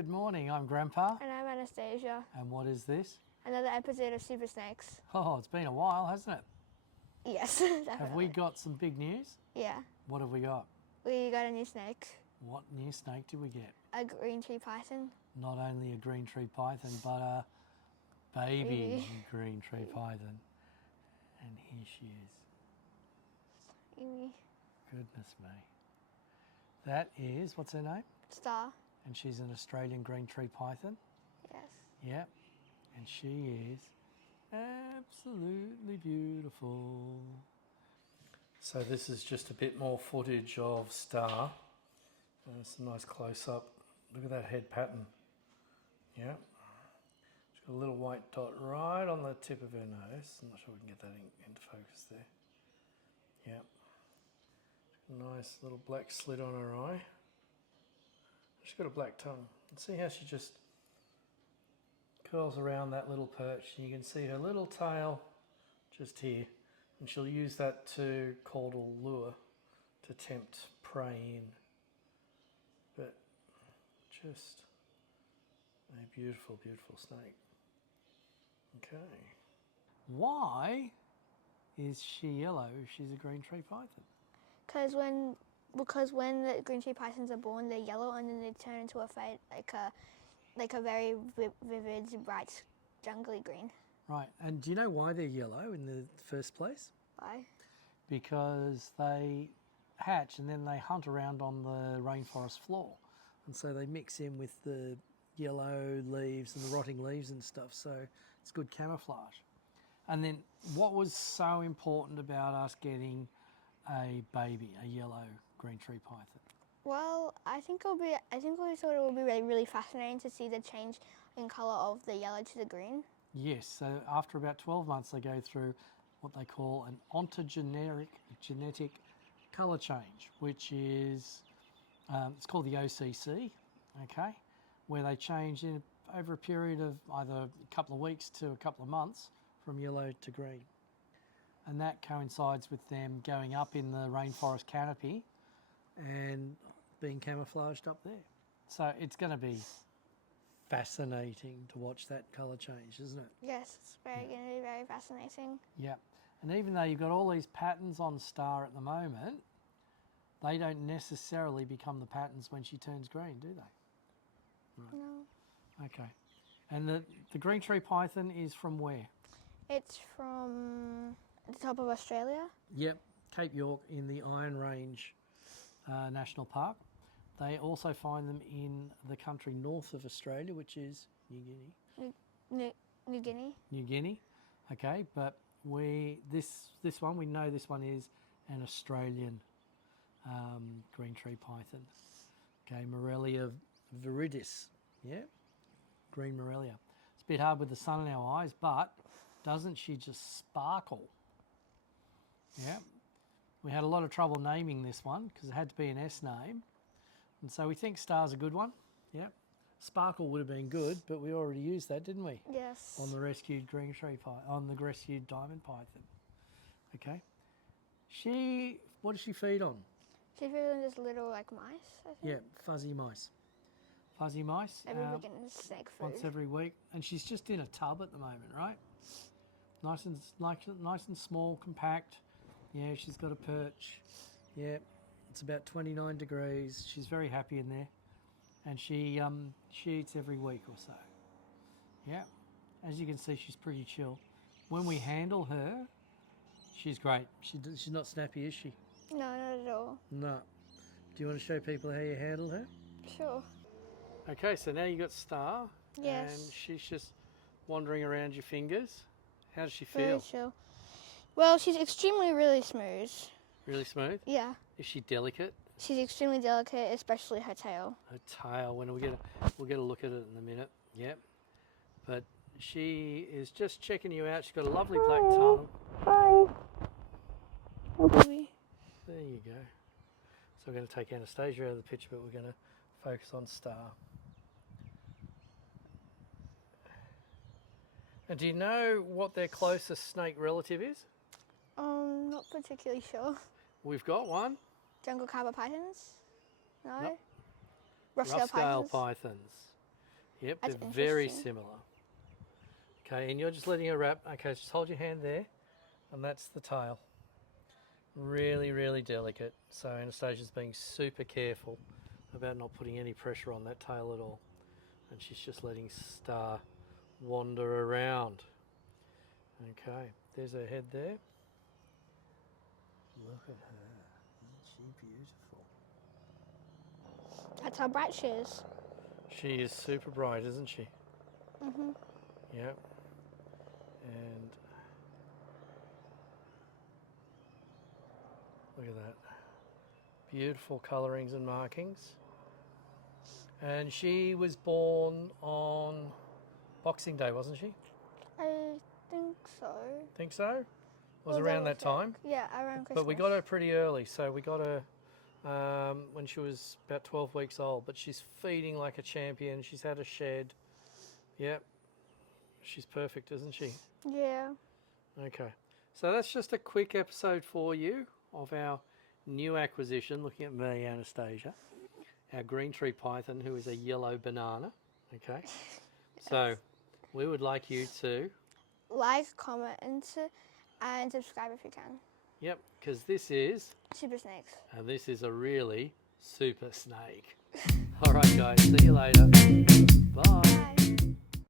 Good morning, I'm Grandpa. And I'm Anastasia. And what is this? Another episode of Super Snakes. Oh, it's been a while, hasn't it? Yes, definitely. Have we got some big news? Yeah. What have we got? We got a new snake. What new snake did we get? A green tree python. Not only a green tree python, but a baby green tree python. And here she is. Amy. Goodness me. That is, what's her name? Star. And she's an Australian green tree python. Yes. Yep. And she is absolutely beautiful. So this is just a bit more footage of Star. It's a nice close-up. Look at that head pattern. Yeah. She's got a little white dot right on the tip of her nose. I'm not sure we can get that into focus there. Yeah. A nice little black slit on her eye. She's got a black tongue. And see how she just curls around that little perch, and you can see her little tail just here, and she'll use that to caudal lure to tempt prey in. But just a beautiful, beautiful snake. Okay. Why is she yellow if she's a green tree python? Because when the green tree pythons are born, they're yellow, and then they turn into a fade, like a very vivid, bright, jungly green. Right, and do you know why they're yellow in the first place? Why? Because they hatch and then they hunt around on the rainforest floor, and so they mix in with the yellow leaves and the rotting leaves and stuff, so it's good camouflage. And then what was so important about us getting a baby, a yellow green tree python? Well, I think we thought it would be really, really fascinating to see the change in colour of the yellow to the green. Yes, so after about 12 months they go through what they call an ontogenetic colour change, which is, it's called the OCC, okay, where they change over a period of either a couple of weeks to a couple of months from yellow to green. And that coincides with them going up in the rainforest canopy and being camouflaged up there. So it's going to be fascinating to watch that colour change, isn't it? Yes, it's going to be very fascinating. Yeah. And even though you've got all these patterns on Star at the moment, they don't necessarily become the patterns when she turns green, do they? Right. No. Okay. And the green tree python is from where? It's from the top of Australia. Yep, Cape York in the Iron Range National Park. They also find them in the country north of Australia, which is New Guinea. New Guinea. New Guinea. Okay, but this one, we know this one is an Australian green tree python. Okay, Morelia viridis. Yeah, green Morelia. It's a bit hard with the sun in our eyes, but doesn't she just sparkle? Yeah. We had a lot of trouble naming this one because it had to be an S name. And so we think Star's a good one. Yeah. Sparkle would have been good, but we already used that, didn't we? Yes. On the rescued green tree python, on the rescued diamond python. Okay. What does she feed on? She feeds on just little like mice, I think. Yeah, fuzzy mice. Fuzzy mice. Every week in snake food. Once every week. And she's just in a tub at the moment, right? Nice and small, compact. Yeah, she's got a perch. Yeah, it's about 29 degrees. She's very happy in there. And she eats every week or so. Yeah, as you can see, she's pretty chill. When we handle her, she's great. She's not snappy, is she? No, not at all. No. Do you want to show people how you handle her? Sure. Okay, so now you got Star. Yes. And she's just wandering around your fingers. How does she Very feel? chill. Well, she's extremely really smooth. Really smooth? Yeah. Is she delicate? She's extremely delicate, especially her tail. Her tail. We'll get a look at it in a minute. Yep. But she is just checking you out. She's got a lovely black tongue. Hi. Hi, baby. There you go. So we're going to take Anastasia out of the picture, but we're going to focus on Star. And do you know what their closest snake relative is? Not particularly sure. We've got one. Jungle carpet pythons? No? Nope. Rough-scale Rough-scale pythons? pythons. Yep, That's they're very interesting. similar. Okay, and you're just letting her wrap. Okay, just hold your hand there, and that's the tail. Really, really delicate. So Anastasia's being super careful about not putting any pressure on that tail at all. And she's just letting Star wander around. Okay, there's her head there. Look at her. Isn't she beautiful? That's how bright she is. She is super bright, isn't she? Mhm. Yep. And look at that. Beautiful colourings and markings. And she was born on Boxing Day, wasn't she? I think so. Think so? It was We'll around double that check. time. Yeah, around Christmas. But we got her pretty early, so we got her when she was about 12 weeks old. But she's feeding like a champion. She's had a shed. Yep. She's perfect, isn't she? Yeah. Okay. So that's just a quick episode for you of our new acquisition, looking at me, Anastasia, our green tree python, who is a yellow banana. Okay. So we would like you to... Like, comment, and subscribe if you can. Yep, because this is... Super snakes. And this is a really super snake. All right, guys. See you later. Bye. Bye.